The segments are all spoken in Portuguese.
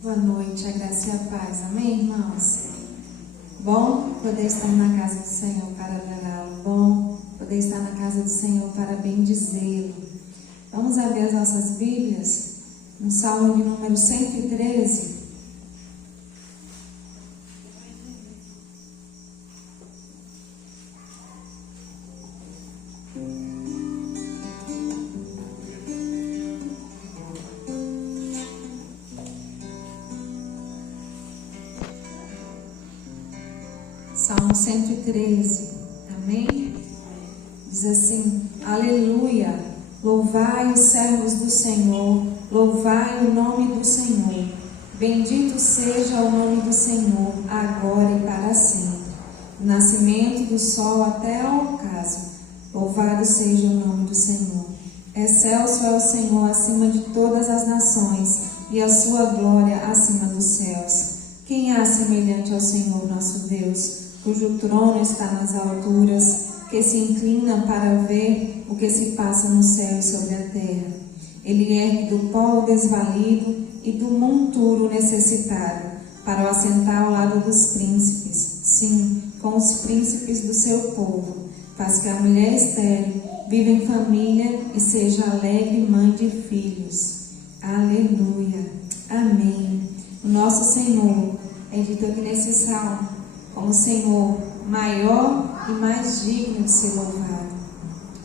Boa noite, a graça e a paz. Amém, irmãos? Bom poder estar na casa do Senhor para adorá-lo. Bom poder estar na casa do Senhor para bendizê-lo. Vamos abrir as nossas Bíblias no Salmo de número 113. Salmo 113, amém? Diz assim: aleluia, louvai os servos do Senhor, louvai o nome do Senhor, bendito seja o nome do Senhor, agora e para sempre, do nascimento do sol até ao ocaso, louvado seja o nome do Senhor. Excelso é o Senhor acima de todas as nações, e a sua glória acima dos céus. Quem há semelhante ao Senhor nosso Deus, cujo trono está nas alturas, que se inclina para ver o que se passa no céu e sobre a terra. Ele ergue do pó o desvalido e do monturo necessitado, para o assentar ao lado dos príncipes, sim, com os príncipes do seu povo. Faz que a mulher estéril viva em família e seja alegre mãe de filhos. Aleluia. Amém. O nosso Senhor é dito aqui nesse salmo como Senhor maior e mais digno de ser louvado.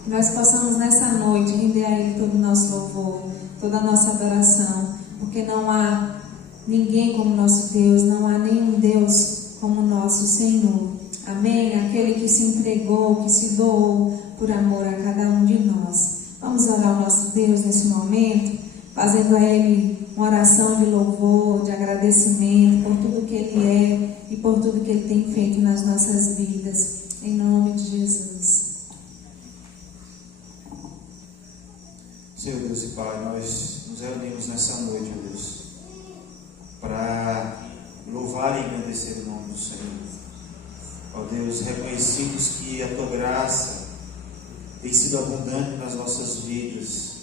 Que nós possamos nessa noite render a Ele todo o nosso louvor, toda a nossa adoração, porque não há ninguém como nosso Deus, não há nenhum Deus como nosso Senhor. Amém? Aquele que se entregou, que se doou por amor a cada um de nós. Vamos orar ao nosso Deus nesse momento, fazendo a Ele uma oração de louvor, de agradecimento por tudo que Ele é e por tudo que Ele tem feito nas nossas vidas. Em nome de Jesus. Senhor Deus e Pai, nós nos reunimos nessa noite, ó Deus, para louvar e agradecer o nome do Senhor. Ó Deus, reconhecidos que a Tua graça tem sido abundante nas nossas vidas,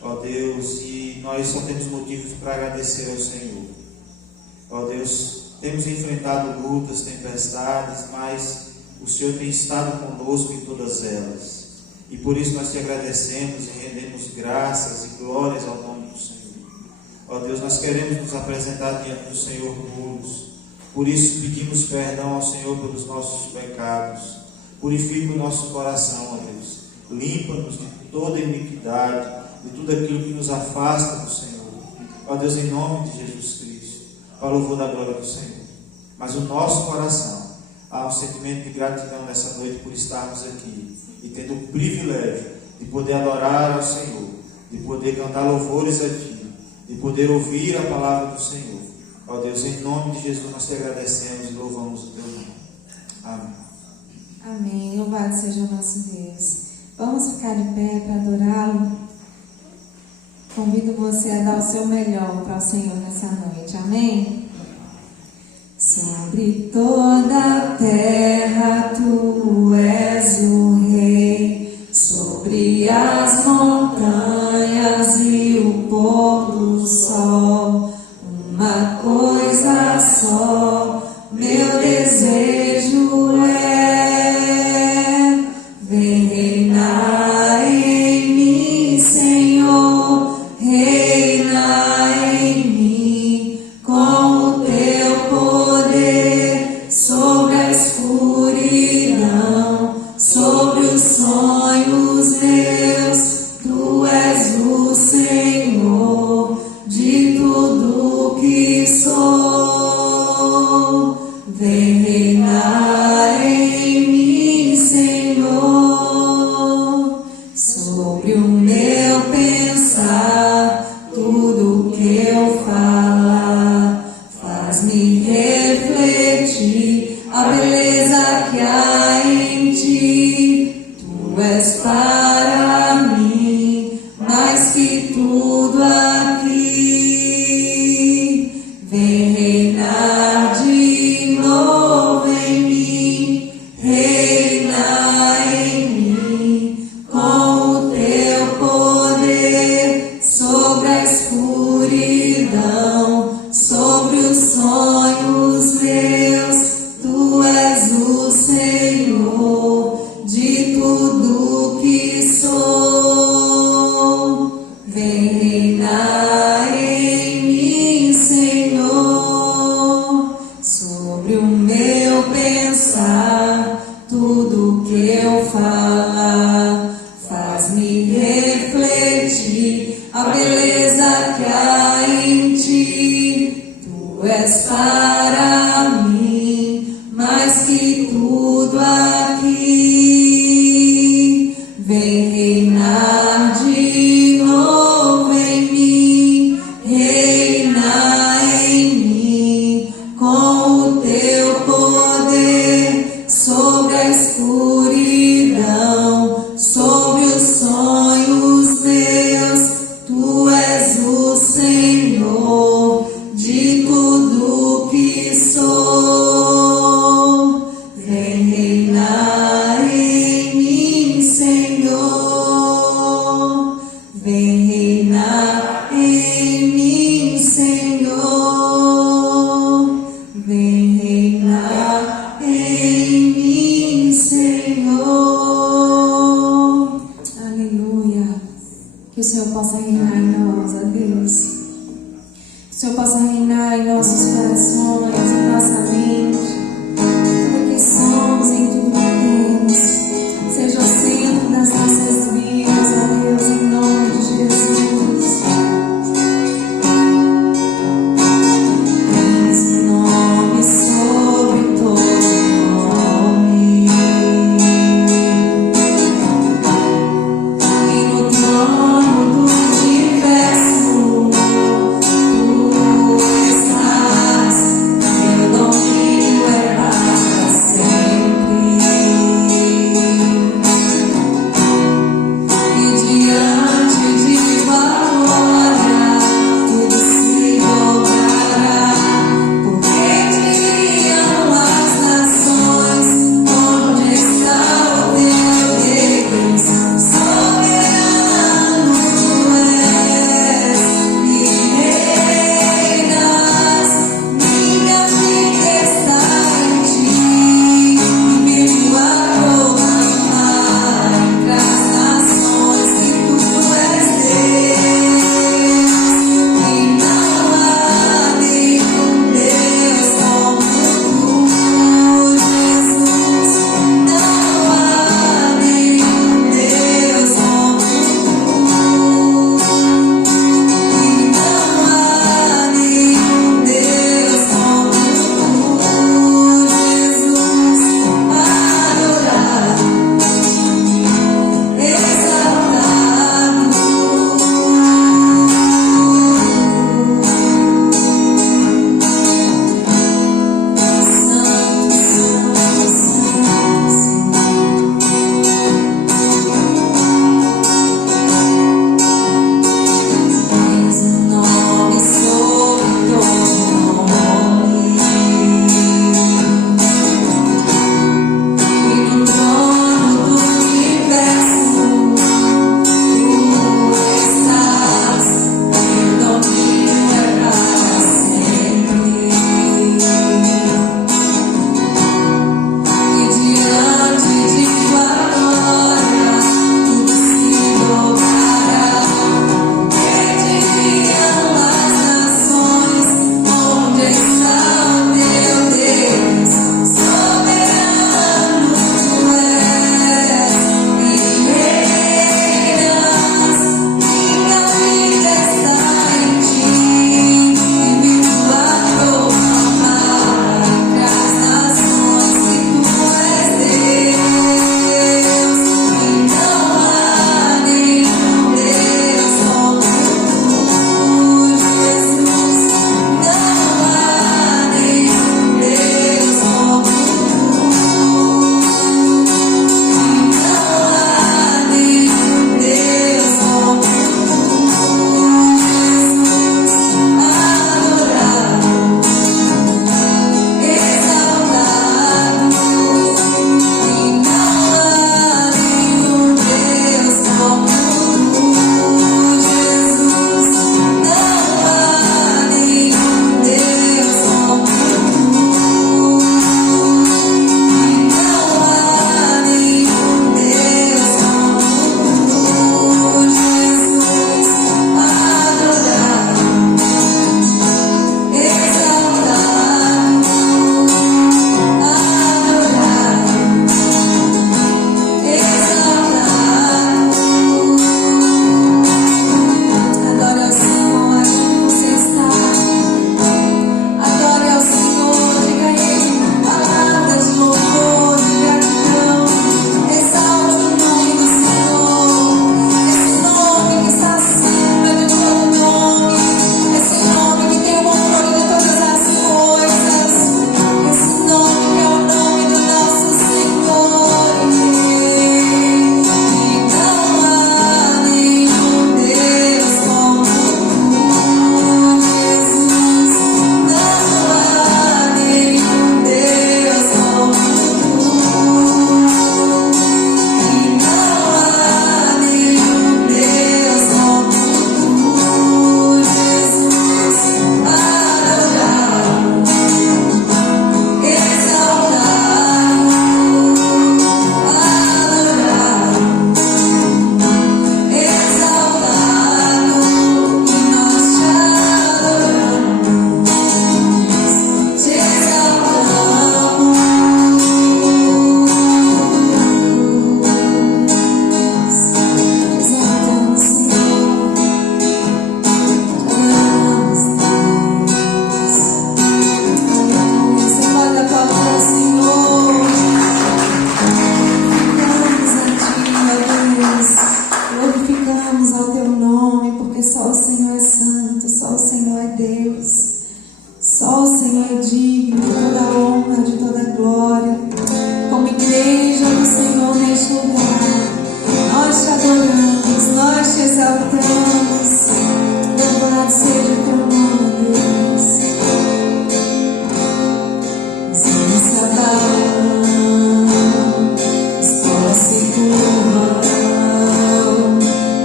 ó Deus, e nós só temos motivos para agradecer ao Senhor. Ó Deus, temos enfrentado lutas, tempestades, mas o Senhor tem estado conosco em todas elas. E por isso nós te agradecemos e rendemos graças e glórias ao nome do Senhor. Ó Deus, nós queremos nos apresentar diante do Senhor puros. Por isso pedimos perdão ao Senhor pelos nossos pecados. Purifica o nosso coração, ó Deus. Limpa-nos de toda iniquidade, de tudo aquilo que nos afasta do Senhor. Ó Deus, em nome de Jesus Cristo, para o louvor da glória do Senhor. Mas o nosso coração há um sentimento de gratidão nessa noite por estarmos aqui e tendo o privilégio de poder adorar ao Senhor, de poder cantar louvores a Ti, de poder ouvir a palavra do Senhor. Ó Deus, em nome de Jesus nós te agradecemos e louvamos o Teu nome. Amém. Amém. Louvado seja o nosso Deus. Vamos ficar de pé para adorá-lo. Convido você a dar o seu melhor para o Senhor nessa noite. Amém? Sobre toda a terra Tu és o Rei, sobre as montanhas e o pôr do sol. Uma coisa só, meu desejo é: vem reinar em mim, Senhor, reina em mim, com o Teu poder sobre a escuridão, sobre os sonhos meus. Tu és o Senhor de tudo que sou. Vem reinar em mim, Senhor, sobre o meu pensar, tudo que eu falar, faz-me refletir a beleza que há em Ti. Tu és para mim mais que tudo aqui. reina em mim com o teu poder sobre a escuridão, sobre os sonhos meus. Tu és o Senhor de tudo que sou. Vem reinar em mim, Senhor. Vem reinar em mim, Senhor. Vem reinar em mim, Senhor. Aleluia. Que o Senhor possa reinar em nós, ó Deus. Que o Senhor possa reinar em nossos corações, em nossa mente. Tudo que somos, em tudo que temos, seja o centro das nossas vidas, ó Deus, em nome de Jesus. Tens um nome sobre todo nome, e no trono do universo tu estás. Teu domínio Só o Senhor é digno de toda a honra, de toda a glória. Como igreja do Senhor neste lugar, nós te adoramos, nós te exaltamos. Louvado seja o teu nome, Deus. Senhor Sabaoth, os povos se curvam,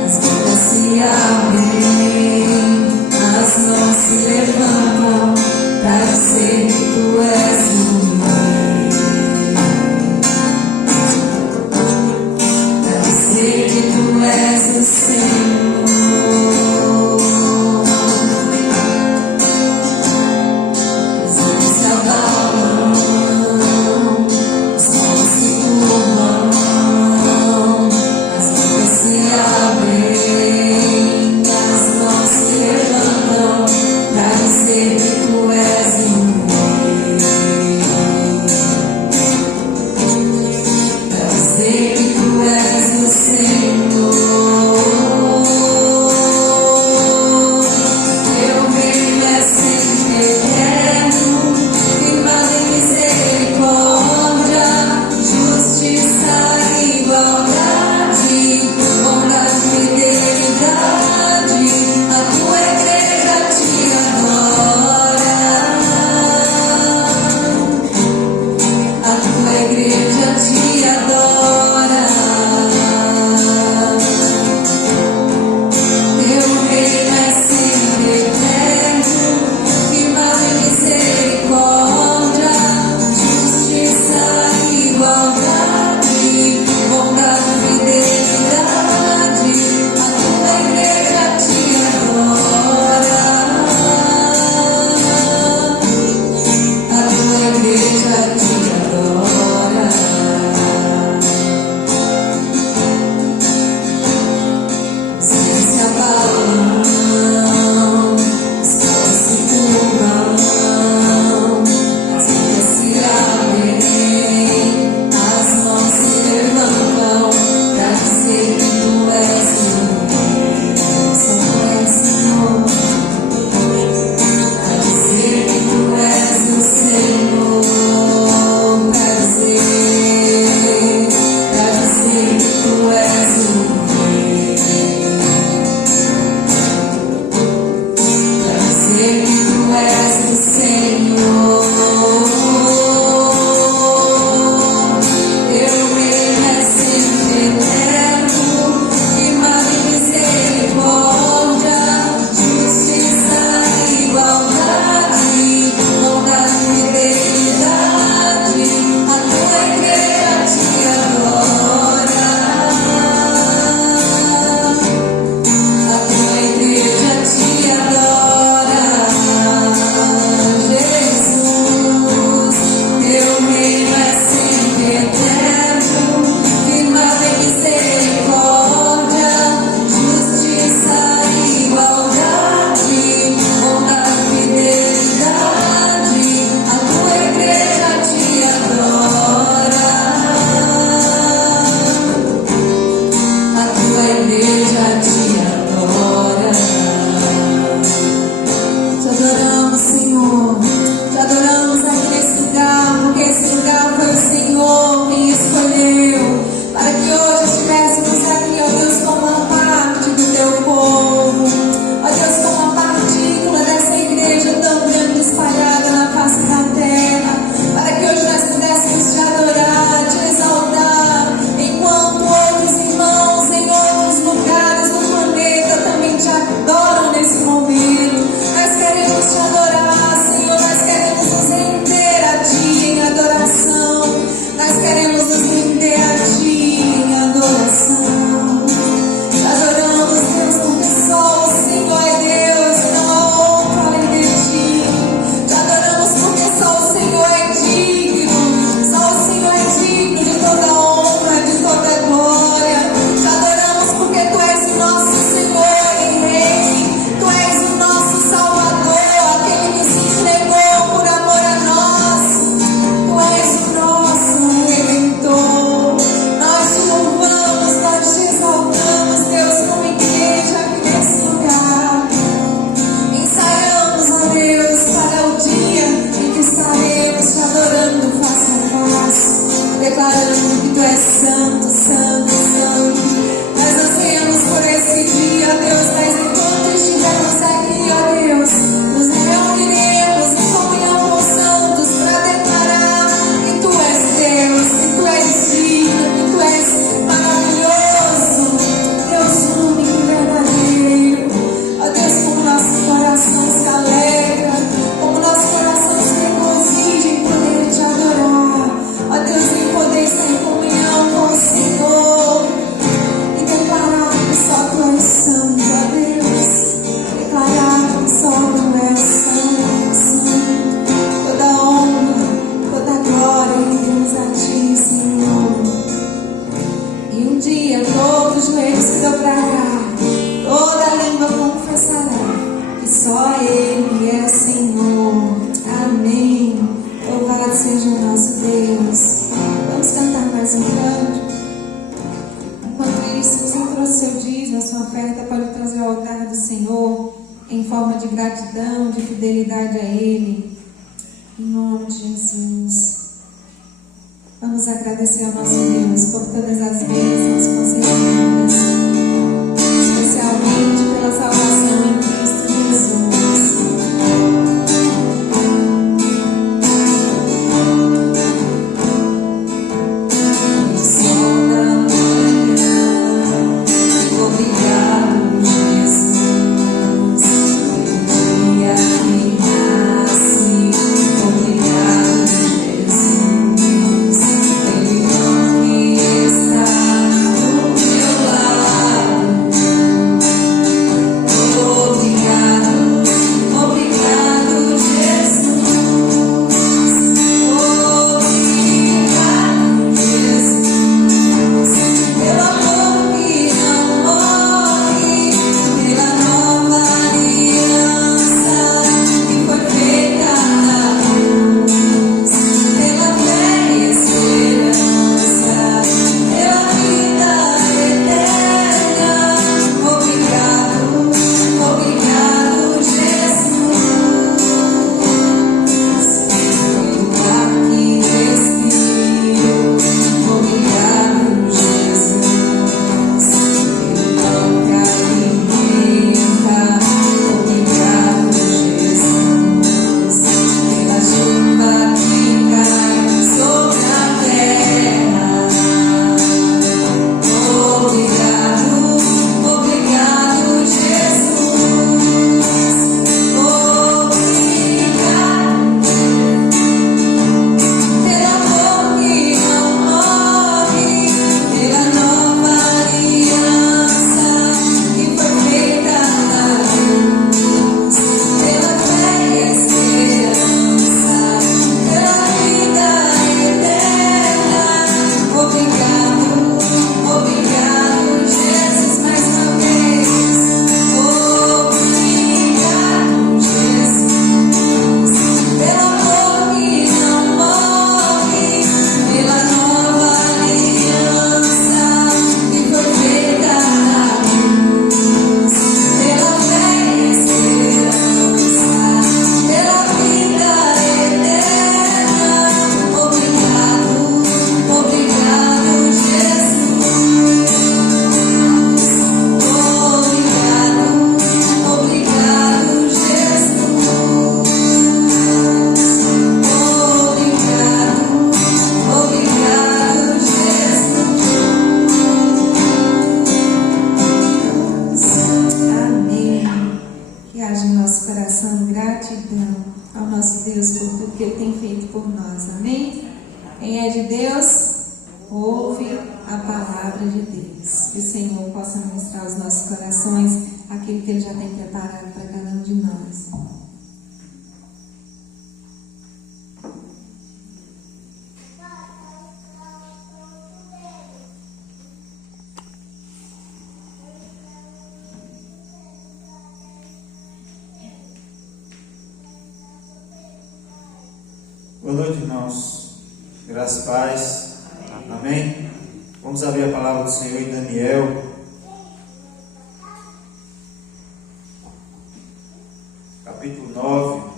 as bocas se abrem, as mãos se levantam para dizer que tu és o Rei, para dizer que tu és o Senhor. fidelidade a Ele. Em nome de Jesus. Vamos agradecer ao nosso Deus por todas as bênçãos concedidas, especialmente pela salvação em Cristo Jesus. Obrigado, Jesus, pelo dia que nasce. Obrigado, Jesus, pelo irmão que está do meu lado. Obrigado, obrigado, Jesus. Obrigado, Jesus, pelo amor que não morre, pela nova aliança que foi feita na cruz, pela fé e esperança, pela vida eterna. Obrigado, obrigado, Jesus, pelo ar que respiro. Obrigado, Jesus, pelo pão que alimenta. Obrigado, Jesus, pela chuva que cai sobre a terra. Obrigado, obrigado, Jesus. Obrigado pelo amor que não morre, pela nova aliança que foi feita na cruz, pela fé e esperança, pela vida eterna. Obrigado, obrigado, Jesus, mais uma vez. Obrigado, Jesus, pelo amor que não morre, pela nova aliança que foi feita na cruz, pela fé e esperança, pela vida eterna. Obrigado, obrigado, Jesus. Obrigado, obrigado, Jesus. Obrigado, obrigado, Jesus. Amém. Que haja em nosso coração gratidão ao nosso Deus por tudo que Ele tem feito por nós. Amém? Quem é de Deus, ouve a palavra de Deus. Que o Senhor possa ministrar aos nossos corações aquilo que Ele já tem preparado para cada um de nós. Boa noite, irmãos. Graças e paz. Amém. Vamos abrir a palavra do Senhor em Daniel, capítulo 9.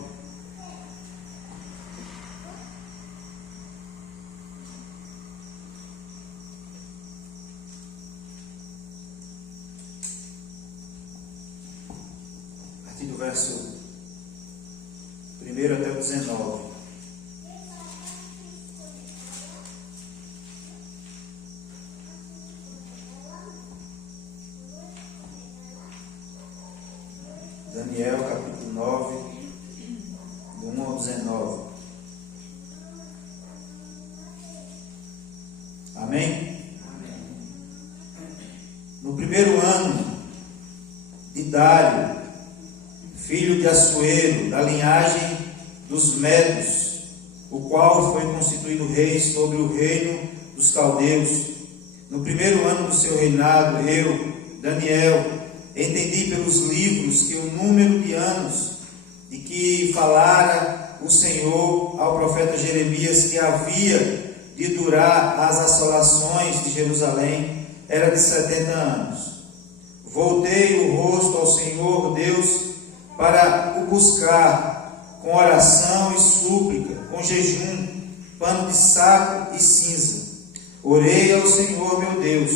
A partir do verso 1 até o 19. Daniel, capítulo 9, do 1 ao 19. Amém? No primeiro ano de Dário, filho de Assuero, da linhagem dos Medos, o qual foi constituído rei sobre o reino dos caldeus, no primeiro ano do seu reinado, eu, Daniel, entendi pelos livros que o número de anos de que falara o Senhor ao profeta Jeremias, que havia de durar as assolações de Jerusalém, era de 70 anos. Voltei o rosto ao Senhor Deus para o buscar com oração e súplica, com jejum, pano de saco e cinza. Orei ao Senhor meu Deus,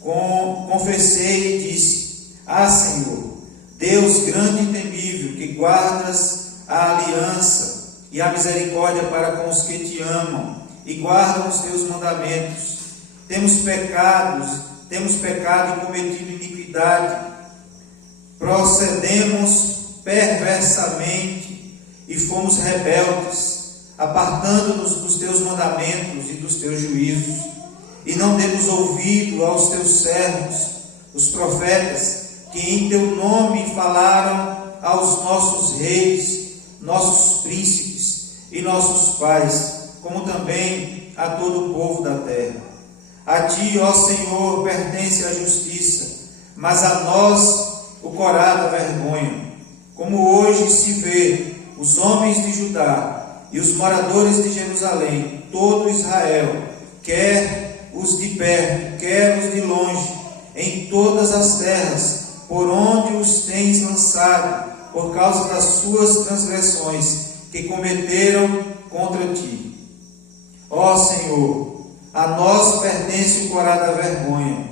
confessei e disse: Ah, Senhor, Deus grande e temível, que guardas a aliança e a misericórdia para com os que te amam e guardam os teus mandamentos. Temos pecado e cometido iniquidade, procedemos perversamente e fomos rebeldes, apartando-nos dos teus mandamentos e dos teus juízos, e não demos ouvido aos teus servos, os profetas, que em teu nome falaram aos nossos reis, nossos príncipes e nossos pais, como também a todo o povo da terra. A ti, ó Senhor, pertence a justiça, mas a nós o corá da vergonha. Como hoje se vê os homens de Judá e os moradores de Jerusalém, todo Israel, quer os de perto, quer os de longe, em todas as terras, por onde os tens lançado, por causa das suas transgressões que cometeram contra ti. Ó Senhor, a nós pertence o corá da vergonha,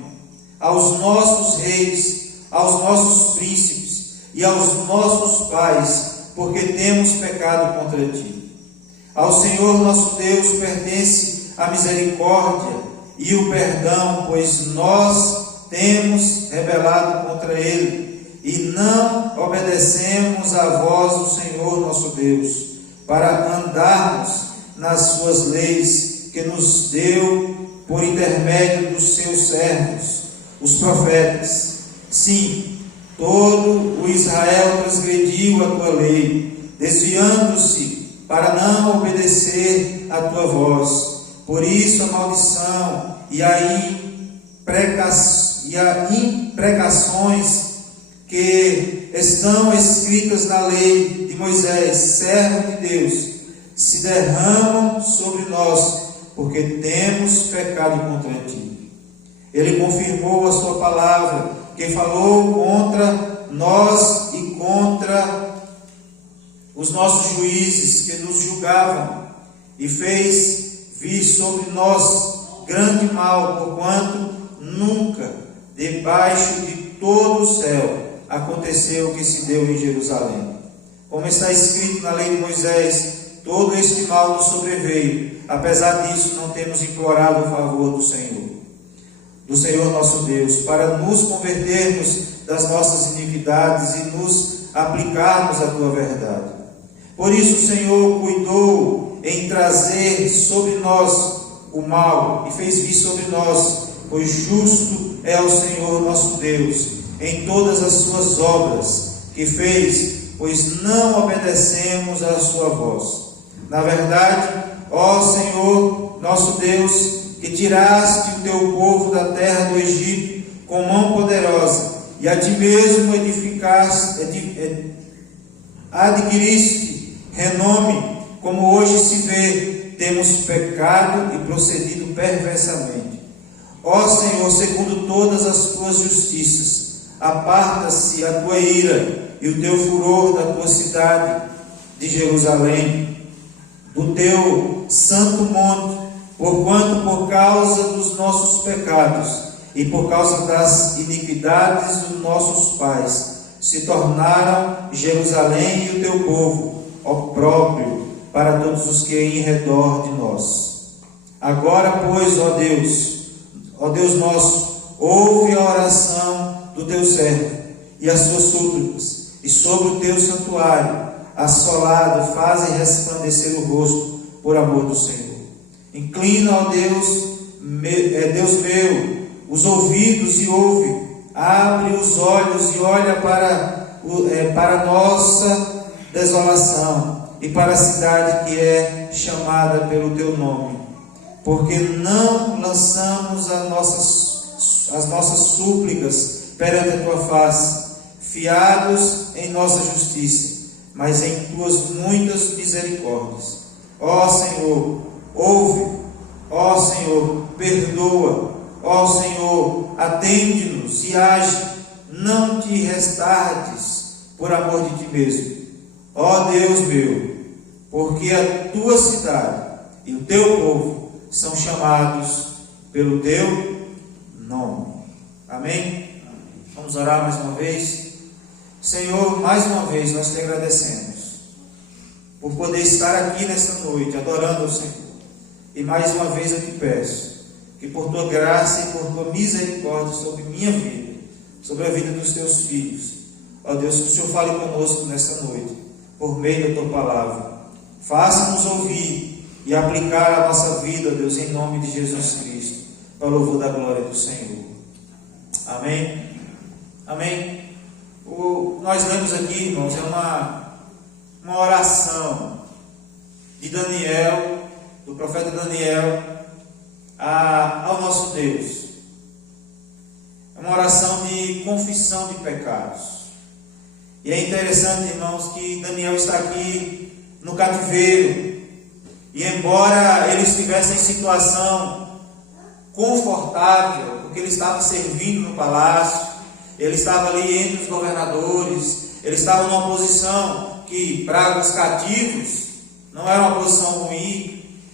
aos nossos reis, aos nossos príncipes e aos nossos pais, porque temos pecado contra ti. Ao Senhor nosso Deus pertence a misericórdia e o perdão, pois nós temos rebelado contra ele e não obedecemos à voz do Senhor nosso Deus, para andarmos nas suas leis que nos deu por intermédio dos seus servos, os profetas. Sim, todo o Israel transgrediu a tua lei, desviando-se para não obedecer à tua voz. Por isso a maldição e a imprecações que estão escritas na lei de Moisés, servo de Deus, se derramam sobre nós, porque temos pecado contra ti. Ele confirmou a sua palavra, que falou contra nós e contra os nossos juízes que nos julgavam, e fez vir sobre nós grande mal, porquanto nunca, debaixo de todo o céu, aconteceu o que se deu em Jerusalém. Como está escrito na lei de Moisés, todo este mal nos sobreveio. Apesar disso, não temos implorado o favor do Senhor nosso Deus, para nos convertermos das nossas iniquidades e nos aplicarmos à tua verdade. Por isso o Senhor cuidou em trazer sobre nós o mal e fez vir sobre nós, pois justo é o Senhor nosso Deus em todas as suas obras que fez, pois não obedecemos à sua voz. Na verdade, ó Senhor nosso Deus, que tiraste o teu povo da terra do Egito com mão poderosa, e a ti mesmo adquiriste renome, como hoje se vê, temos pecado e procedido perversamente. Ó Senhor, segundo todas as tuas justiças, aparta-se a tua ira e o teu furor da tua cidade de Jerusalém, do teu santo monte, porquanto por causa dos nossos pecados e por causa das iniquidades dos nossos pais, se tornaram Jerusalém e o teu povo opróbrio para todos os que em redor de nós. Agora, pois, ó Deus nosso, ouve a oração do teu servo e as suas súplicas, e sobre o teu santuário assolado faze resplandecer o rosto por amor do Senhor. Inclina, ó Deus meu, os ouvidos e ouve, abre os olhos e olha para a nossa desolação e para a cidade que é chamada pelo teu nome, porque não lançamos as nossas súplicas perante a tua face, fiados em nossa justiça, mas em tuas muitas misericórdias. Ó Senhor, ouve, ó Senhor, perdoa, ó Senhor, atende-nos e age, não te restardes por amor de ti mesmo. Ó Deus meu, porque a tua cidade e o teu povo são chamados pelo teu nome. Amém? Vamos orar mais uma vez. Senhor, mais uma vez nós te agradecemos por poder estar aqui nesta noite, adorando o Senhor. E mais uma vez eu te peço que por tua graça e por tua misericórdia sobre minha vida, sobre a vida dos teus filhos, ó Deus, que o Senhor fale conosco nesta noite, por meio da tua palavra. Faça-nos ouvir e aplicar a nossa vida, ó Deus, em nome de Jesus Cristo, para o louvor da glória do Senhor. Amém? Amém? Nós lemos aqui, irmãos, é uma oração de Daniel, do profeta Daniel, ao nosso Deus. É uma oração de confissão de pecados. E é interessante, irmãos, que Daniel está aqui no cativeiro. E embora ele estivesse em situação confortável, porque ele estava servindo no palácio, ele estava ali entre os governadores, ele estava numa posição que para os cativos não era uma posição ruim.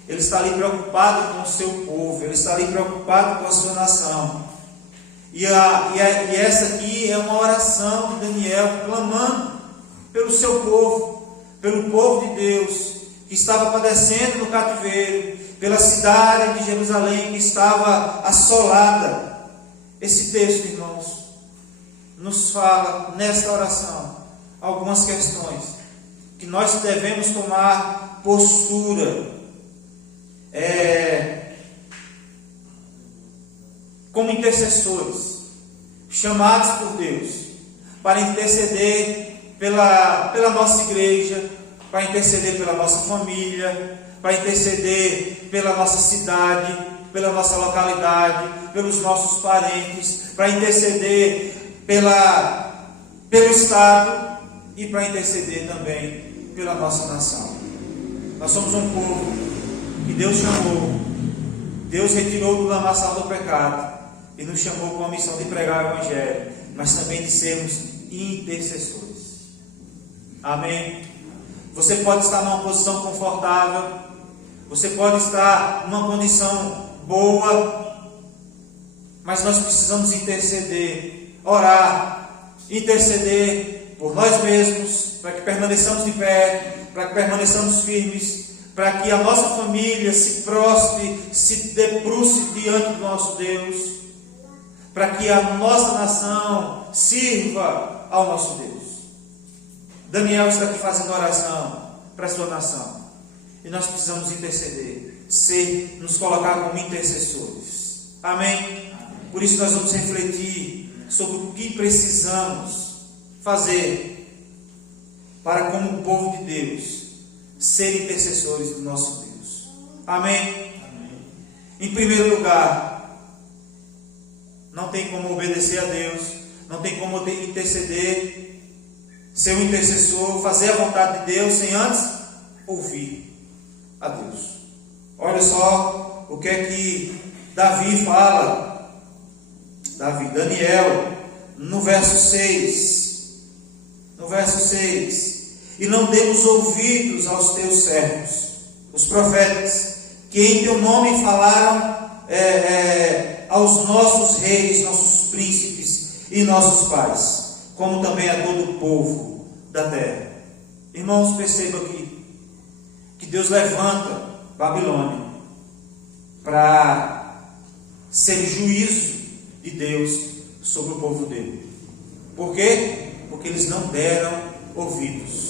Ele está ali preocupado com o seu povo, ele está ali preocupado com a sua nação. E essa aqui é uma oração de Daniel clamando pelo seu povo, pelo povo de Deus que estava padecendo no cativeiro, pela cidade de Jerusalém que estava assolada. Esse texto, irmãos, nos fala nesta oração algumas questões que nós devemos tomar postura como intercessores, chamados por Deus para interceder pela nossa igreja, para interceder pela nossa família, para interceder pela nossa cidade, pela nossa localidade, pelos nossos parentes, para interceder pelo Estado e para interceder também pela nossa nação. Nós somos um povo que Deus chamou, Deus retirou do lamaçal do pecado e nos chamou com a missão de pregar o Evangelho, mas também de sermos intercessores. Amém? Você pode estar numa posição confortável, você pode estar numa condição boa, mas nós precisamos interceder, orar, interceder por nós mesmos, para que permaneçamos de pé, para que permaneçamos firmes, para que a nossa família se prostre, se debruce diante do nosso Deus, para que a nossa nação sirva ao nosso Deus. Daniel está aqui fazendo oração para a sua nação, e nós precisamos interceder, nos colocar como intercessores. Amém? Por isso nós vamos refletir sobre o que precisamos fazer para, como povo de Deus, ser intercessores do nosso Deus. Amém? Amém? Em primeiro lugar, não tem como obedecer a Deus, não tem como interceder, ser um intercessor, fazer a vontade de Deus sem antes ouvir a Deus. Olha só o que é que Davi fala. Daniel, no verso 6. No verso 6. E não demos ouvidos aos teus servos, os profetas, que em teu nome falaram aos nossos reis, nossos príncipes e nossos pais, como também a todo o povo da terra. Irmãos, perceba aqui que Deus levanta Babilônia para ser juízo de Deus sobre o povo dele. Por quê? Porque eles não deram ouvidos.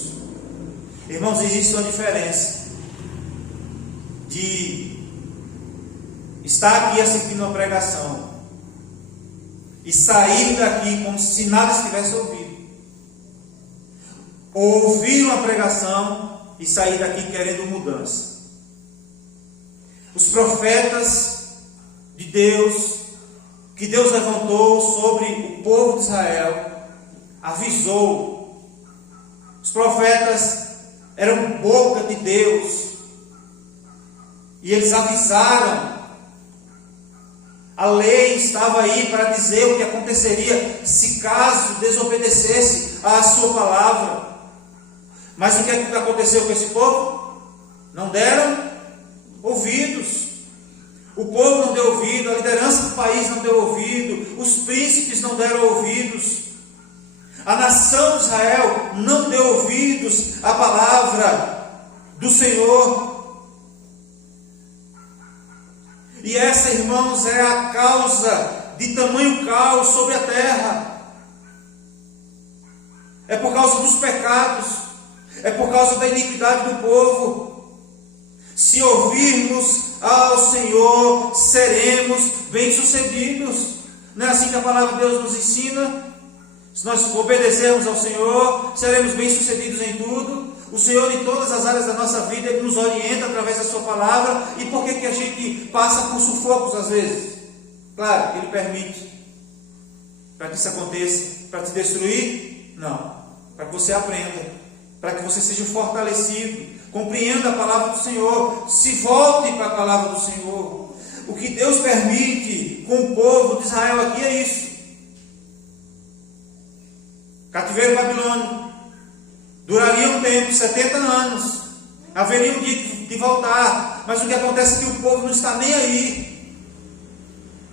Irmãos, existe uma diferença de estar aqui assistindo uma pregação e sair daqui como se nada estivesse ouvido, ou ouvir uma pregação e sair daqui querendo mudança. Os profetas de Deus, que Deus levantou sobre o povo de Israel, avisou. Os profetas eram boca de Deus, e eles avisaram A lei estava aí para dizer o que aconteceria se caso desobedecesse à sua palavra. Mas o que é que aconteceu com esse povo? Não deram ouvidos. O povo não deu ouvido, a liderança do país não deu ouvido, os príncipes não deram ouvidos, a nação de Israel não deu ouvidos à palavra do Senhor. E essa, irmãos, é a causa de tamanho caos sobre a terra. É por causa dos pecados, é por causa da iniquidade do povo. Se ouvirmos ao Senhor, seremos bem-sucedidos. Não é assim que a palavra de Deus nos ensina? Se nós obedecermos ao Senhor, seremos bem-sucedidos em tudo. O Senhor, em todas as áreas da nossa vida, Ele nos orienta através da sua palavra. E por que a gente passa por sufocos às vezes? Claro, Ele permite. Para que isso aconteça, para te destruir? Não. Para que você aprenda, para que você seja fortalecido, compreenda a palavra do Senhor, se volte para a palavra do Senhor. O que Deus permite com o povo de Israel aqui é isso. Cativeiro babilônico duraria um tempo, 70 anos. Haveria um dia de voltar. Mas o que acontece é que o povo não está nem aí.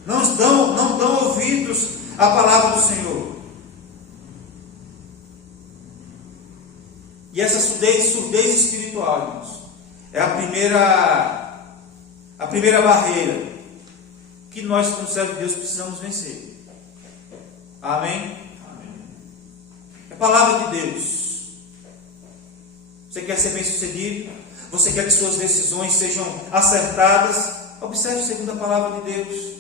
Não dão ouvidos à palavra do Senhor. E essa surdez espiritual, irmãos, é a primeira barreira que nós, como servos de Deus, precisamos vencer. Amém? É a palavra de Deus. Você quer ser bem sucedido? Você quer que suas decisões sejam acertadas? Observe segundo a palavra de Deus.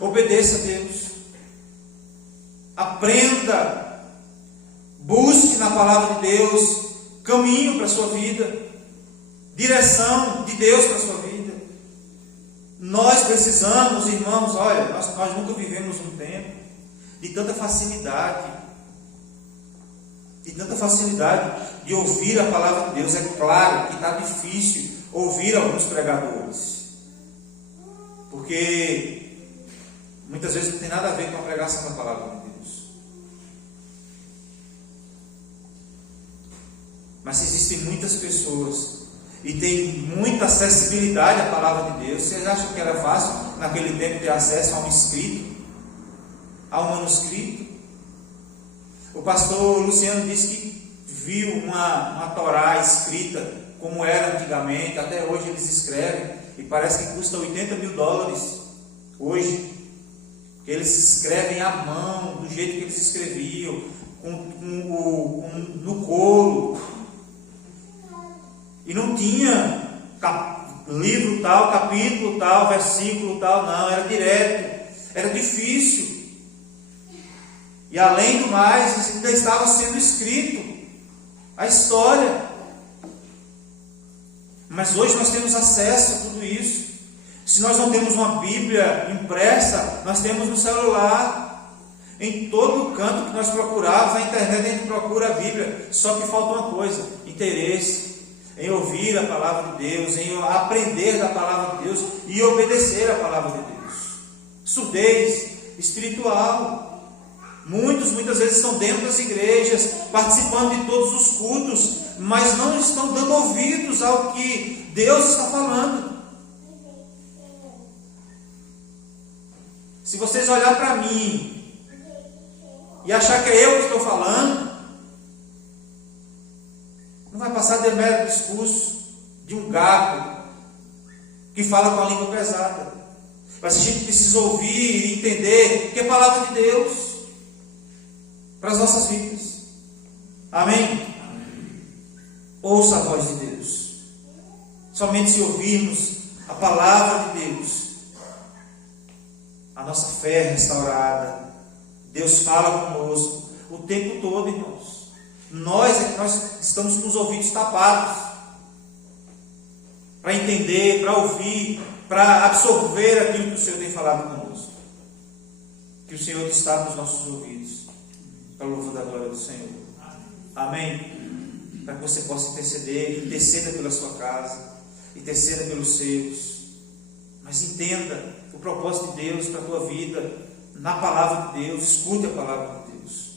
Obedeça a Deus. Aprenda. Busque na palavra de Deus caminho para a sua vida, direção de Deus para a sua vida. Nós precisamos, irmãos, olha, nós nunca vivemos um tempo de tanta facilidade de ouvir a palavra de Deus. É claro que está difícil ouvir alguns pregadores, porque muitas vezes não tem nada a ver com a pregação da palavra de Deus. Mas existem muitas pessoas e tem muita acessibilidade à palavra de Deus. Vocês acham que era fácil naquele tempo ter acesso a um escrito, a um manuscrito? O pastor Luciano disse que viu uma Torá escrita como era antigamente. Até hoje eles escrevem e parece que custa $80 mil hoje. Eles escrevem à mão, do jeito que eles escreviam, no couro. E não tinha livro tal, capítulo tal, versículo tal, não, era direto, era difícil. E além do mais, ainda estava sendo escrito a história. Mas hoje nós temos acesso a tudo isso. Se nós não temos uma Bíblia impressa, nós temos no celular. Em todo canto que nós procurarmos, na internet a gente procura a Bíblia. Só que falta uma coisa: interesse em ouvir a palavra de Deus, em aprender da palavra de Deus e obedecer a palavra de Deus. Surdez espiritual. Muitas vezes estão dentro das igrejas, participando de todos os cultos, mas não estão dando ouvidos ao que Deus está falando. Se vocês olharem para mim e achar que é eu que estou falando, não vai passar de mero discurso de um gago que fala com a língua pesada. Mas a gente precisa ouvir e entender que é a palavra de Deus para as nossas vidas. Amém? Amém? Ouça a voz de Deus. Somente se ouvirmos a palavra de Deus, a nossa fé é restaurada. Deus fala conosco o tempo todo, irmãos. Nós estamos com os ouvidos tapados para entender, para ouvir, para absorver aquilo que o Senhor tem falado conosco. Que o Senhor está nos nossos ouvidos, para o louvor da glória do Senhor. Amém? Para que você possa interceder, interceda pela sua casa, interceda pelos seus. Mas entenda o propósito de Deus para a tua vida na palavra de Deus. Escute a palavra de Deus.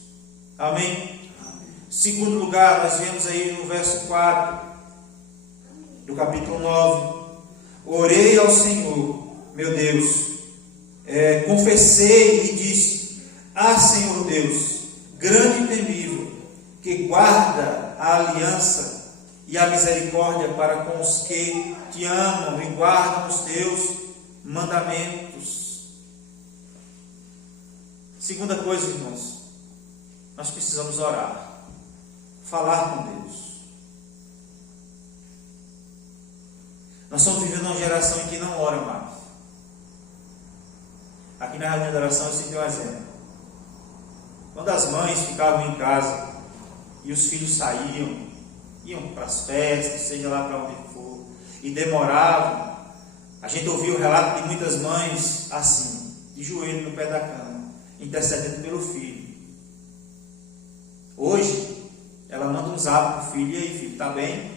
Amém? Segundo lugar, nós vemos aí no verso 4 do capítulo 9. Orei ao Senhor, meu Deus, confessei e disse: Ah, Senhor Deus, grande e temível, que guarda a aliança e a misericórdia para com os que te amam e guardam os teus mandamentos. Segunda coisa, irmãos, nós precisamos orar, falar com Deus. Nós estamos vivendo uma geração em que não ora mais. Aqui na reunião de oração eu citei um exemplo. Quando as mães ficavam em casa e os filhos saíam, iam para as festas, seja lá para onde for, e demoravam, a gente ouvia o relato de muitas mães assim, de joelho no pé da cama, intercedendo pelo filho. Hoje, ela manda um zap para o filho: E aí, filho, está bem?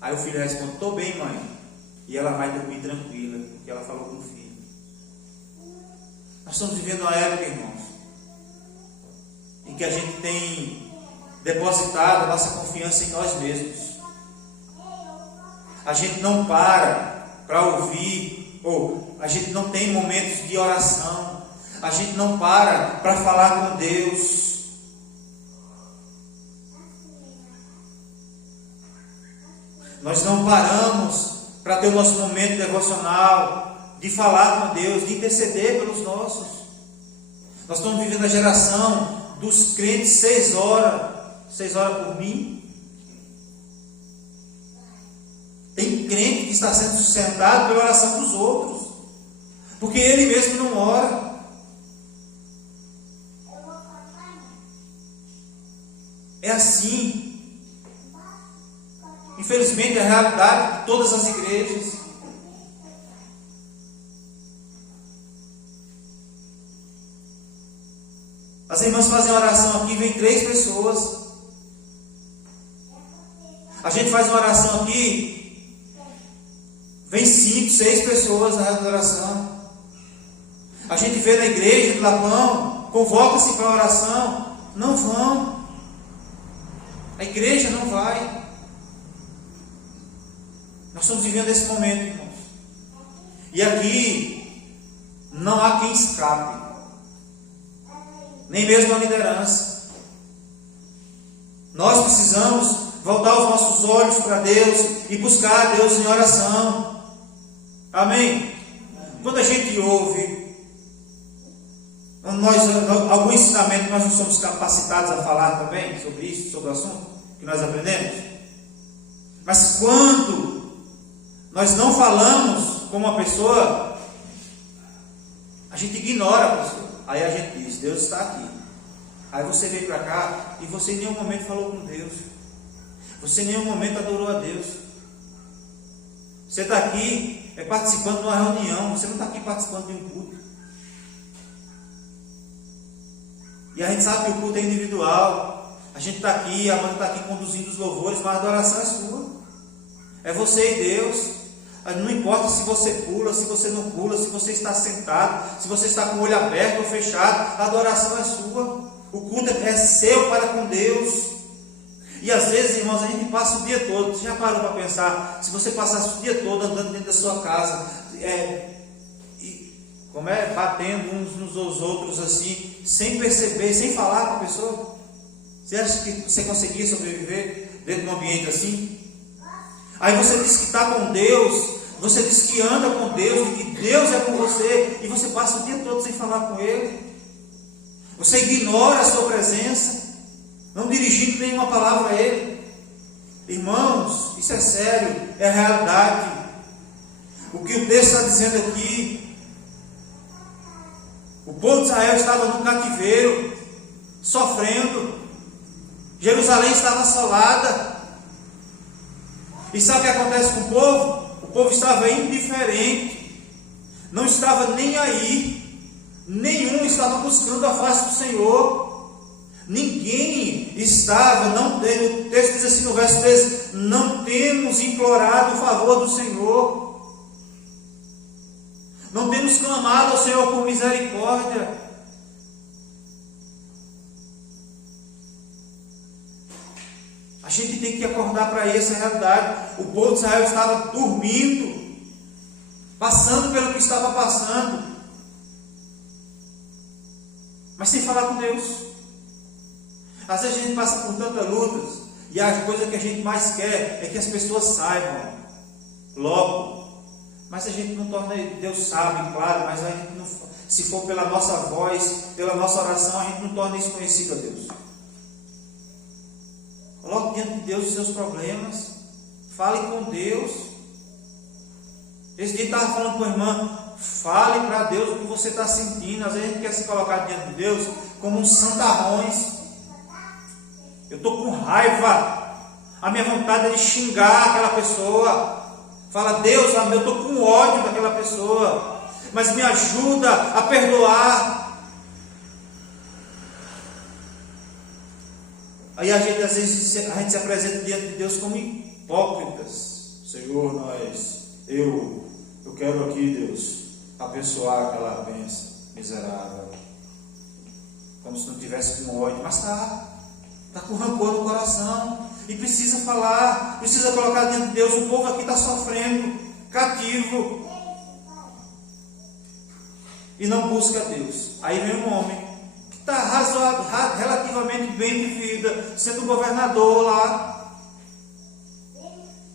Aí o filho responde: Estou bem, mãe. E ela vai dormir tranquila, porque ela falou com o filho. Nós estamos vivendo uma época, irmãos, em que a gente tem depositado a nossa confiança em nós mesmos. A gente não para ouvir, ou a gente não tem momentos de oração. A gente não para falar com Deus. Nós não paramos para ter o nosso momento devocional, de falar com Deus, de interceder pelos nossos. Nós estamos vivendo a geração dos crentes 6 horas por mim. Tem crente que está sendo sustentado pela oração dos outros, porque ele mesmo não ora. É assim. Infelizmente, é a realidade de todas as igrejas. As irmãs fazem oração aqui, vem 3 pessoas. A gente faz uma oração aqui, vem 5, 6 pessoas na oração. A gente vê na igreja, no Lapão, convoca-se para a oração, não vão. A igreja não vai. Nós estamos vivendo esse momento, irmãos. E aqui não há quem escape, nem mesmo a liderança. Nós precisamos voltar os nossos olhos para Deus e buscar a Deus em oração. Amém? Quando a gente ouve algum ensinamento, nós não somos capacitados a falar também sobre isso, sobre o assunto que nós aprendemos. Mas quando nós não falamos com uma pessoa, a gente ignora a pessoa. Aí a gente diz: Deus está aqui. Aí você veio para cá e você em nenhum momento falou com Deus. Você em nenhum momento adorou a Deus. Você está aqui participando de uma reunião. Você não está aqui participando de um culto. E a gente sabe que o culto é individual. A gente está aqui, a Amanda está aqui conduzindo os louvores, mas a adoração é sua. É você e Deus. Não importa se você pula, se você não pula, se você está sentado, se você está com o olho aberto ou fechado, a adoração é sua. O culto é seu para com Deus. E às vezes, irmãos, a gente passa o dia todo. Você já parou para pensar? Se você passasse o dia todo andando dentro da sua casa, batendo uns nos outros assim, sem perceber, sem falar com a pessoa, você acha que você conseguia sobreviver dentro de um ambiente assim? Aí você diz que está com Deus, você diz que anda com Deus, e que Deus é com você, e você passa o dia todo sem falar com Ele. Você ignora a sua presença, não dirigindo nenhuma palavra a Ele. Irmãos, isso é sério, é a realidade. O que o texto está dizendo aqui: o povo de Israel estava no cativeiro, sofrendo. Jerusalém estava assolada. E sabe o que acontece com o povo? O povo estava indiferente, não estava nem aí, nenhum estava buscando a face do Senhor, ninguém estava, o texto diz assim no verso 13: não temos implorado o favor do Senhor. Não temos clamado ao Senhor por misericórdia. A gente tem que acordar para essa realidade. O povo de Israel estava dormindo, passando pelo que estava passando, mas sem falar com Deus. Às vezes a gente passa por tantas lutas, e a coisa que a gente mais quer é que as pessoas saibam logo. Mas a gente não torna, Deus sabe, claro, mas a gente não, se for pela nossa voz, pela nossa oração, a gente não torna isso conhecido a Deus. Coloque diante de Deus os seus problemas, fale com Deus. Esse dia eu estava falando com a irmã, fale para Deus o que você está sentindo. Às vezes a gente quer se colocar diante de Deus como um santarrões. Eu estou com raiva, a minha vontade é de xingar aquela pessoa. Fala, Deus, eu estou com ódio daquela pessoa, mas me ajuda a perdoar. Aí a gente, às vezes, a gente se apresenta diante de Deus como hipócritas. Senhor, eu quero aqui, Deus, abençoar aquela bênção miserável, como se não tivesse com ódio, mas está com rancor no coração, e precisa falar, precisa colocar diante de Deus. O povo aqui está sofrendo, cativo, e não busca Deus. Aí vem um homem que está relativamente bem de vida, sendo governador lá,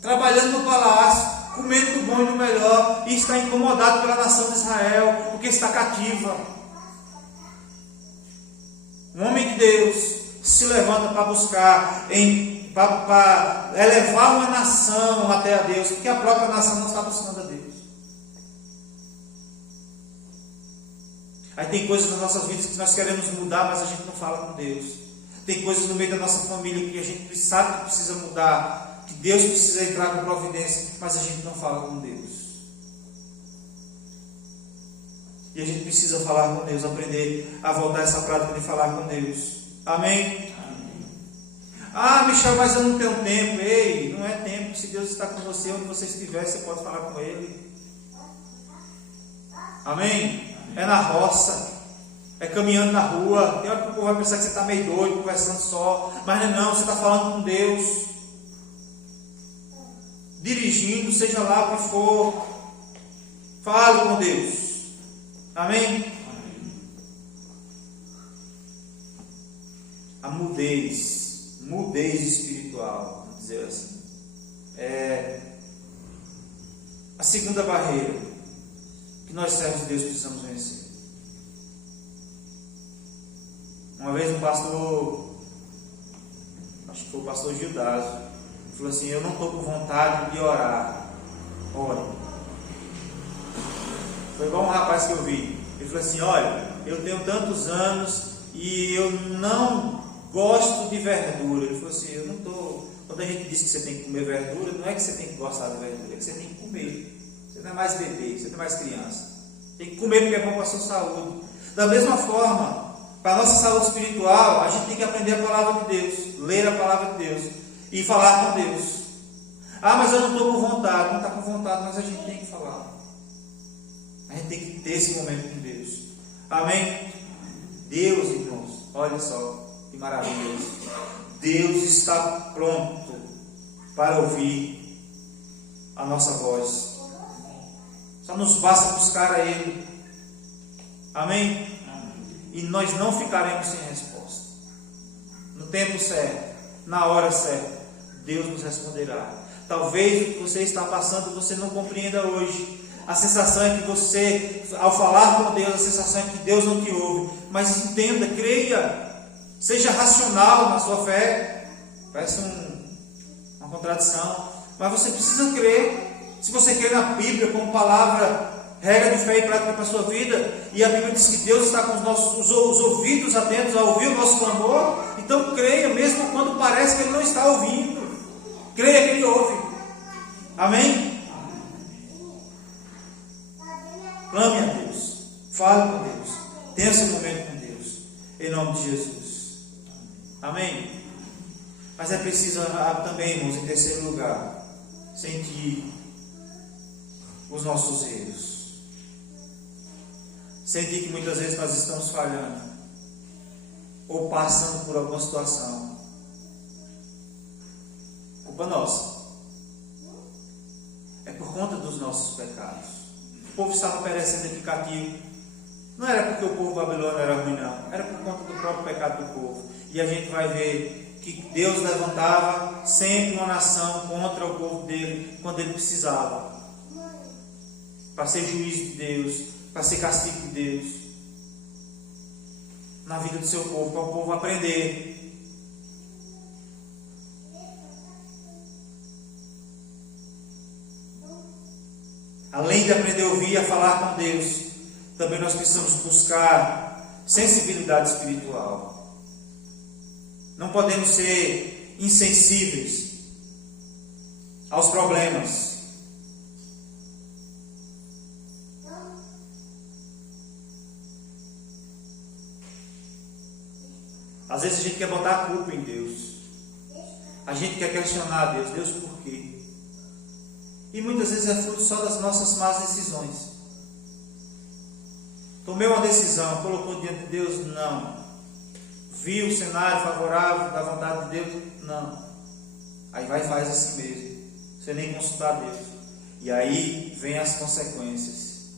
trabalhando no palácio, comendo do bom e do melhor, e está incomodado pela nação de Israel, porque está cativa. Um homem de Deus se levanta para buscar, para elevar uma nação até a Deus, porque a própria nação não está buscando a Deus. Aí tem coisas nas nossas vidas que nós queremos mudar, mas a gente não fala com Deus. Tem coisas no meio da nossa família que a gente sabe que precisa mudar, que Deus precisa entrar com providência, mas a gente não fala com Deus. E a gente precisa falar com Deus, aprender a voltar a essa prática de falar com Deus. Amém? Ah, Michel, mas eu não tenho tempo. Ei, não é tempo. Se Deus está com você, onde você estiver, você pode falar com Ele. Amém? É na roça, é caminhando na rua. Tem hora que o povo vai pensar que você está meio doido, conversando só, mas não, você está falando com Deus, dirigindo, seja lá o que for, fale com Deus. Amém? A mudez espiritual, vamos dizer assim, é a segunda barreira que nós, servos de Deus, precisamos vencer. Uma vez um pastor, acho que foi o pastor Gildásio, falou assim: eu não estou com vontade de orar. Ore. Foi igual um rapaz que eu vi. Ele falou assim: olha, eu tenho tantos anos e eu não gosto de verdura. Ele falou assim: eu não estou. Quando a gente diz que você tem que comer verdura, não é que você tem que gostar de verdura, é que você tem que comer. Você não é mais bebê, você não é mais criança. Tem que comer porque é bom para a sua saúde. Da mesma forma, para a nossa saúde espiritual, a gente tem que aprender a palavra de Deus, ler a palavra de Deus e falar com Deus. Ah, mas eu não estou com vontade. Não está com vontade, mas a gente tem que falar. A gente tem que ter esse momento com Deus. Amém? Deus, irmãos, olha só que maravilha isso. Deus está pronto para ouvir a nossa voz. Só nos basta buscar a Ele. Amém? E nós não ficaremos sem resposta. No tempo certo, na hora certa, Deus nos responderá. Talvez o que você está passando você não compreenda hoje. A sensação é que você, ao falar com Deus, a sensação é que Deus não te ouve. Mas entenda, creia, seja racional na sua fé. Parece uma contradição, mas você precisa crer. Se você crê na Bíblia como palavra, regra de fé e prática para a sua vida, e a Bíblia diz que Deus está com os ouvidos atentos a ouvir o nosso clamor, então creia, mesmo quando parece que Ele não está ouvindo. Creia que Ele ouve. Amém? Clame a Deus, fale com Deus, tenha esse momento com Deus, em nome de Jesus. Amém? Mas é preciso também, irmãos, em terceiro lugar, sentir os nossos erros. sentir que muitas vezes nós estamos falhando ou passando por alguma situação, culpa nossa. É por conta dos nossos pecados. O povo estava perecendo em cativo. Não era porque o povo babilônico era ruim, não. Era por conta do próprio pecado do povo. E a gente vai ver que Deus levantava sempre uma nação contra o povo dele quando ele precisava, para ser juiz de Deus, para ser castigo de Deus na vida do seu povo, para o povo aprender. Além de aprender a ouvir e a falar com Deus, também nós precisamos buscar sensibilidade espiritual. Não podemos ser insensíveis aos problemas. Às vezes a gente quer botar a culpa em Deus. A gente quer questionar Deus. Deus, por quê? E muitas vezes é fruto só das nossas más decisões. Tomei uma decisão, colocou diante de Deus? Não. Viu o cenário favorável da vontade de Deus? Não. Aí vai e faz assim mesmo, sem nem consultar Deus. E aí vem as consequências.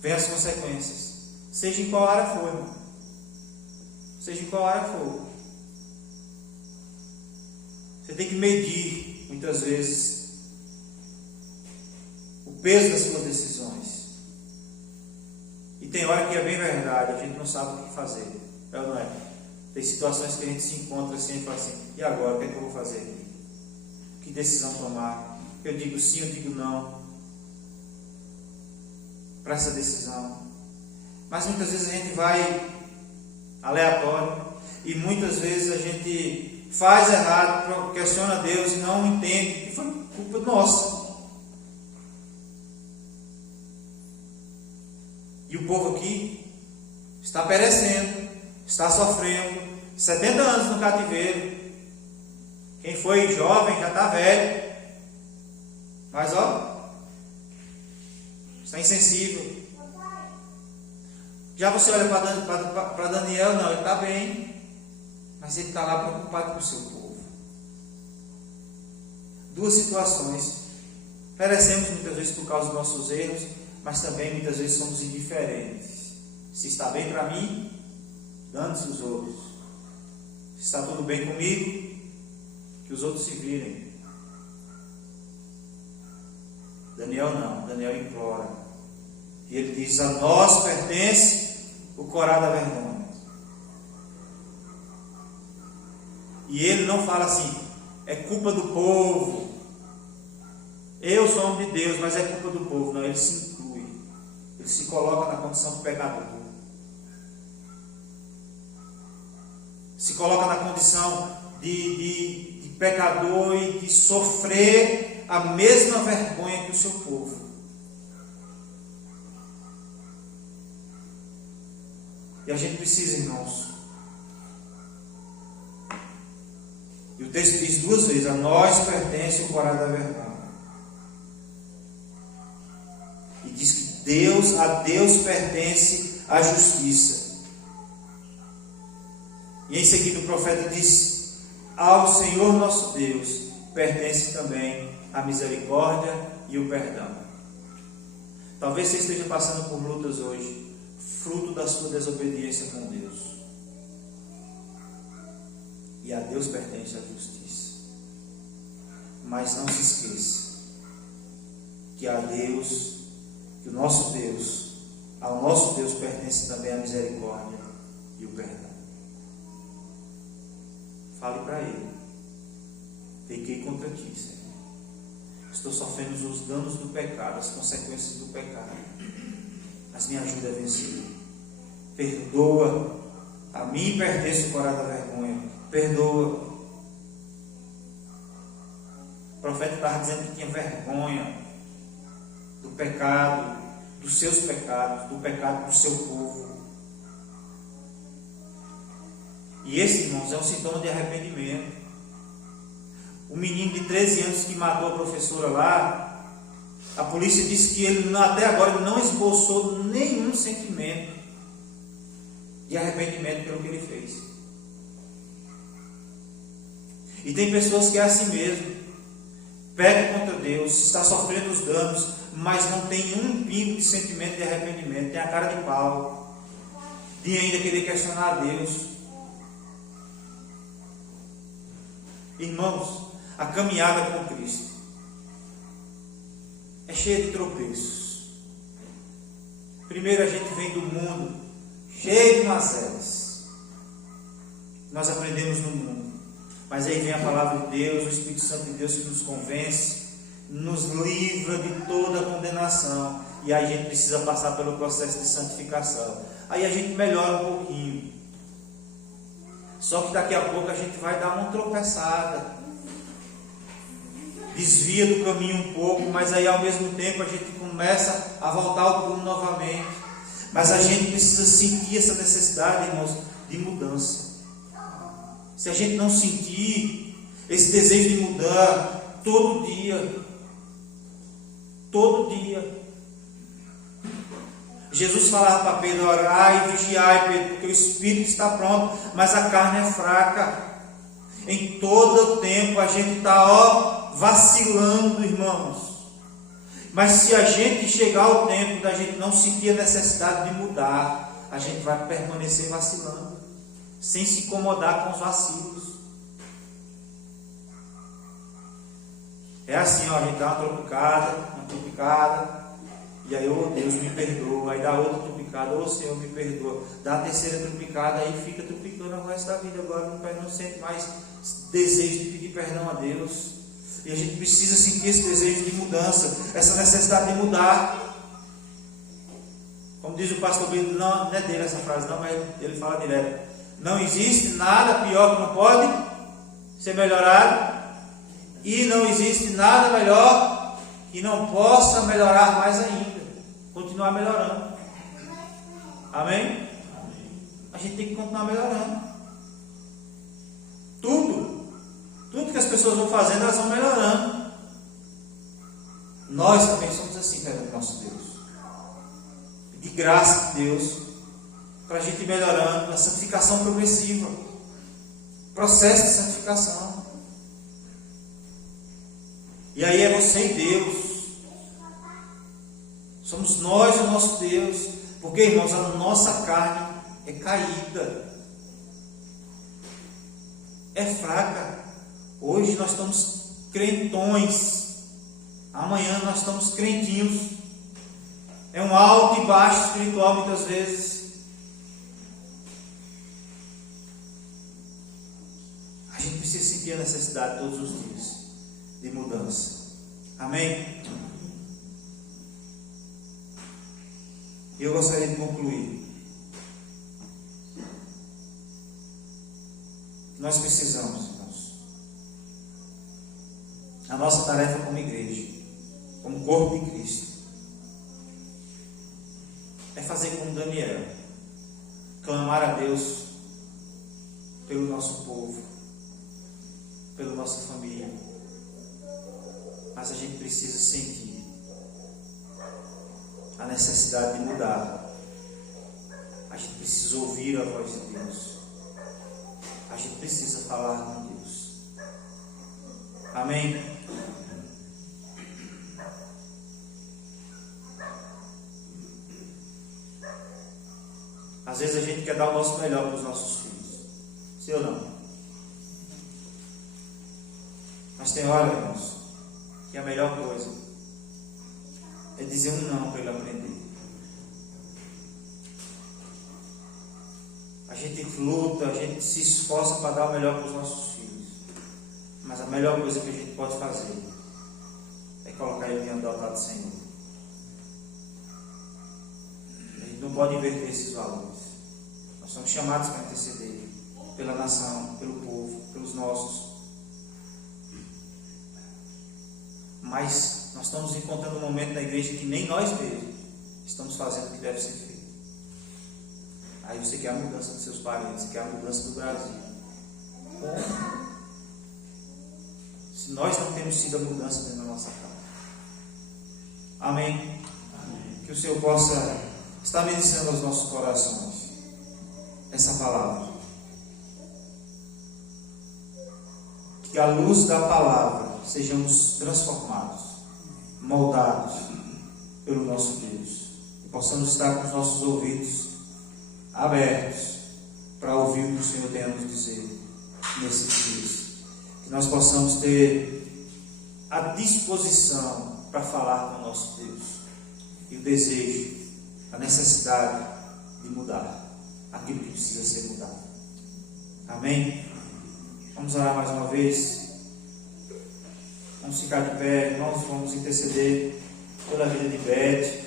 Vem as consequências. Seja em qual área for, irmão. Seja em qual área for. Você tem que medir, muitas vezes, o peso das suas decisões. E tem hora que é bem verdade, a gente não sabe o que fazer. É ou não é? Tem situações que a gente se encontra assim e fala assim: e agora, o que é que eu vou fazer aqui? Que decisão tomar? Eu digo sim, eu digo não para essa decisão. Mas muitas vezes a gente vai aleatório e muitas vezes a gente faz errado, questiona Deus e não entende que foi culpa nossa. E o povo aqui está perecendo, está sofrendo, 70 anos no cativeiro. Quem foi jovem já está velho, mas está insensível. Já você olha para Daniel, não, ele está bem, mas ele está lá preocupado com o seu povo. Duas situações: perecemos muitas vezes por causa dos nossos erros, mas também muitas vezes somos indiferentes. Se está bem para mim, dane-se os outros. Se está tudo bem comigo, que os outros se virem. Daniel não, Daniel implora. E ele diz: a nós pertence o corar da vergonha. E ele não fala assim: é culpa do povo, eu sou homem de Deus, mas é culpa do povo. Não, ele se inclui, ele se coloca na condição do pecador, se coloca na condição de pecador e de sofrer a mesma vergonha que o seu povo. E a gente precisa, irmãos. E o texto diz duas vezes: a nós pertence o corar da vergonha. E diz que a Deus pertence a justiça. E em seguida o profeta diz: ao Senhor nosso Deus pertence também a misericórdia e o perdão. Talvez você esteja passando por lutas hoje, fruto da sua desobediência com Deus. E a Deus pertence a justiça. Mas não se esqueça que a Deus, que o nosso Deus, ao nosso Deus pertence também a misericórdia e o perdão. Fale para Ele: pequei contra ti, Senhor. Estou sofrendo os danos do pecado, as consequências do pecado, mas me ajuda a vencer. Perdoa, a mim pertence o corar da vergonha. Perdoa. O profeta estava dizendo que tinha vergonha do pecado, dos seus pecados, do pecado do seu povo. E esse, irmãos, é um sintoma de arrependimento. O menino de 13 anos que matou a professora lá, A polícia disse que ele até agora não esboçou nenhum sentimento de arrependimento pelo que ele fez. E tem pessoas que é assim mesmo. Peca contra Deus, está sofrendo os danos, mas não tem um pingo de sentimento de arrependimento. Tem a cara de pau, de ainda querer questionar a Deus. Irmãos, a caminhada com Cristo é cheia de tropeços. Primeiro a gente vem do mundo cheio de mazelas. Nós aprendemos no mundo. Mas aí vem a palavra de Deus, o Espírito Santo de Deus que nos convence, nos livra de toda condenação. E aí a gente precisa passar pelo processo de santificação. Aí a gente melhora um pouquinho. Só que daqui a pouco a gente vai dar uma tropeçada. Desvia do caminho um pouco, mas aí ao mesmo tempo a gente começa a voltar ao prumo novamente. Mas a gente precisa sentir essa necessidade, irmãos, de mudança. Se a gente não sentir esse desejo de mudar todo dia, Jesus falava para Pedro: orai e vigiai, Pedro, porque o espírito está pronto, mas a carne é fraca. Em todo tempo a gente está vacilando, irmãos. Mas se a gente chegar ao tempo da gente não sentir a necessidade de mudar, a gente vai permanecer vacilando, sem se incomodar com os vacilos. É assim, ó, a gente dá uma tropicada, e aí, oh Deus, me perdoa. Aí dá outra tropicada, oh Senhor, me perdoa. Dá a terceira tropicada, aí fica tropicando o resto da vida. Agora não sente mais desejo de pedir perdão a Deus. E a gente precisa sentir esse desejo de mudança, essa necessidade de mudar. Como diz o pastor Brito, não é dele essa frase, não, mas ele fala direto: não existe nada pior que não pode ser melhorado, e não existe nada melhor que não possa melhorar mais ainda, continuar melhorando. Amém? A gente tem que continuar melhorando. Tudo que as pessoas vão fazendo, elas vão melhorando. Nós também somos assim perante o nosso Deus. De graça de Deus, para a gente ir melhorando, a santificação progressiva, processo de santificação. E aí é você e Deus. Somos nós o nosso Deus. Porque, irmãos, a nossa carne é caída, é fraca. Hoje nós estamos crentões, amanhã nós estamos crentinhos. É um alto e baixo espiritual muitas vezes. A gente precisa sentir a necessidade todos os dias de mudança. Amém? Eu gostaria de concluir. Nós precisamos, irmãos, a nossa tarefa como igreja, como corpo de Cristo, é fazer como Daniel, clamar a Deus pelo nosso povo, pela nossa família. Mas a gente precisa sentir a necessidade de mudar. A gente precisa ouvir a voz de Deus. A gente precisa falar com Deus. Amém? Às vezes a gente quer dar o nosso melhor para os nossos filhos. Sim ou não? Mas tem hora, irmãos, que a melhor coisa é dizer um não para ele aprender. A gente luta, a gente se esforça para dar o melhor para os nossos filhos. Mas a melhor coisa que a gente pode fazer é colocar ele diante do altar do Senhor. A gente não pode inverter esses valores. Nós somos chamados para interceder pela nação, pelo povo, pelos nossos. Mas nós estamos encontrando um momento na igreja que nem nós mesmos estamos fazendo o que deve ser feito. Aí você quer a mudança dos seus parentes, você quer a mudança do Brasil. Como? Se nós não temos sido a mudança dentro da nossa casa. Amém? Que o Senhor possa estar ministrando aos nossos corações essa palavra. Que à luz da palavra sejamos transformados, moldados pelo nosso Deus. E possamos estar com os nossos ouvidos abertos para ouvir o que o Senhor tem a nos dizer nesses dias. Que nós possamos ter a disposição para falar com o nosso Deus. E o desejo, a necessidade de mudar aquilo que precisa ser mudado. Amém? Vamos orar mais uma vez. Vamos ficar de pé, irmãos, vamos interceder pela vida de Beth.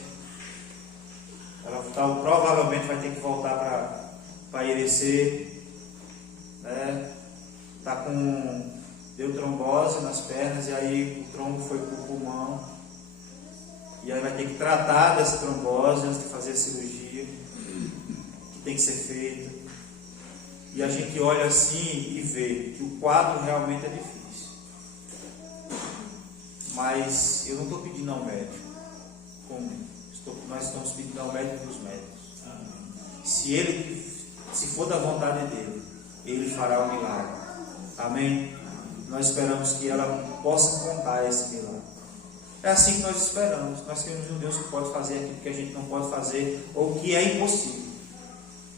Ela provavelmente vai ter que voltar para Irecê, né? Deu trombose nas pernas e aí o trombo foi para o pulmão. E aí vai ter que tratar dessa trombose antes de fazer a cirurgia que tem que ser feita. E a gente olha assim e vê que o quadro realmente é difícil. Mas eu não estou pedindo ao médico, nós estamos pedindo ao médico dos médicos. Se for da vontade dele, ele fará o milagre. Amém? Nós esperamos que ela possa contar esse milagre. É assim que nós esperamos. Nós temos um Deus que pode fazer aquilo que a gente não pode fazer, ou que é impossível.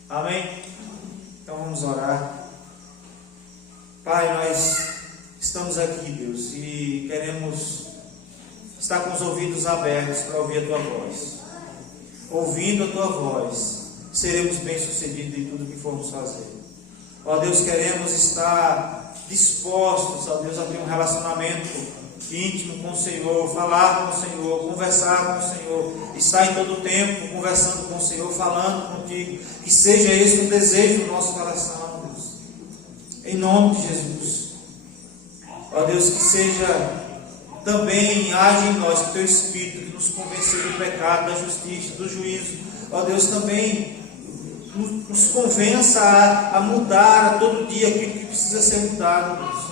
Amém? Então vamos orar. Pai, nós estamos aqui, Deus, e queremos estar com os ouvidos abertos para ouvir a Tua voz. Ouvindo a Tua voz, seremos bem-sucedidos em tudo que formos fazer. Ó Deus, queremos estar dispostos, ó Deus, a ter um relacionamento íntimo com o Senhor, falar com o Senhor, conversar com o Senhor, estar em todo o tempo conversando com o Senhor, falando contigo. Que seja esse o desejo do nosso coração, Deus. Em nome de Jesus. Ó Deus, que seja também, age em nós, o Teu Espírito, que nos convenceu do pecado, da justiça, do juízo. Ó Deus, também nos convença a mudar a todo dia aquilo que precisa ser mudado, Deus.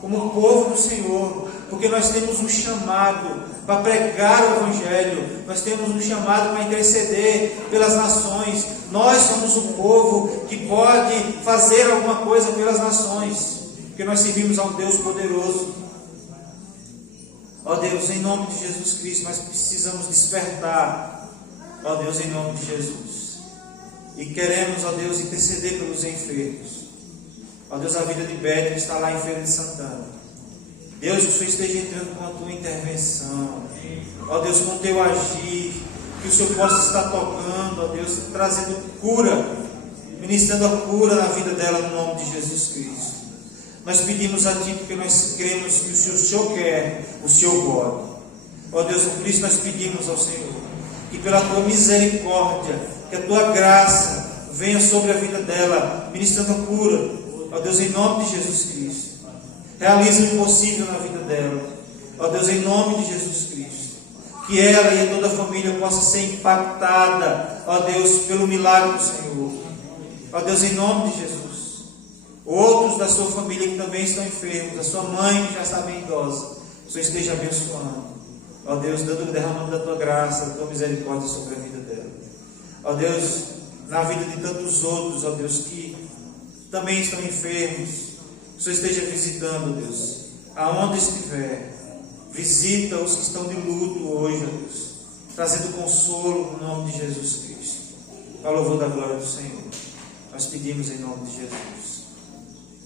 Como povo do Senhor, porque nós temos um chamado para pregar o Evangelho, nós temos um chamado para interceder pelas nações. Nós somos o povo que pode fazer alguma coisa pelas nações, porque nós servimos a um Deus poderoso. Ó Deus, em nome de Jesus Cristo, nós precisamos despertar, ó Deus, em nome de Jesus. E queremos, ó Deus, interceder pelos enfermos. Ó Deus, a vida de Beth está lá em Feira de Santana. Deus, que o Senhor esteja entrando com a Tua intervenção. Ó Deus, com o Teu agir. Que o Senhor possa estar tocando, ó Deus, trazendo cura, ministrando a cura na vida dela, no nome de Jesus Cristo. Nós pedimos a Ti, porque nós cremos que o Senhor quer, o Senhor pode. Ó Deus, por isso nós pedimos ao Senhor, que pela Tua misericórdia, que a Tua graça venha sobre a vida dela, ministrando a cura. Ó Deus, em nome de Jesus Cristo. Realiza o impossível na vida dela. Ó Deus, em nome de Jesus Cristo. Que ela e toda a família possa ser impactada, ó Deus, pelo milagre do Senhor. Ó Deus, em nome de Jesus. Outros da sua família que também estão enfermos, a sua mãe que já está bem idosa, o Senhor esteja abençoando. Ó Deus, derramando da Tua graça, da Tua misericórdia sobre a vida dela. Ó Deus, na vida de tantos outros, ó Deus, que também estão enfermos, o Senhor esteja visitando, Deus, aonde estiver. Visita os que estão de luto hoje, ó Deus, trazendo consolo no nome de Jesus Cristo. Para o louvor da glória do Senhor. Nós pedimos em nome de Jesus.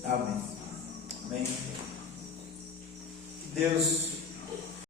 Amém. Amém. Que Deus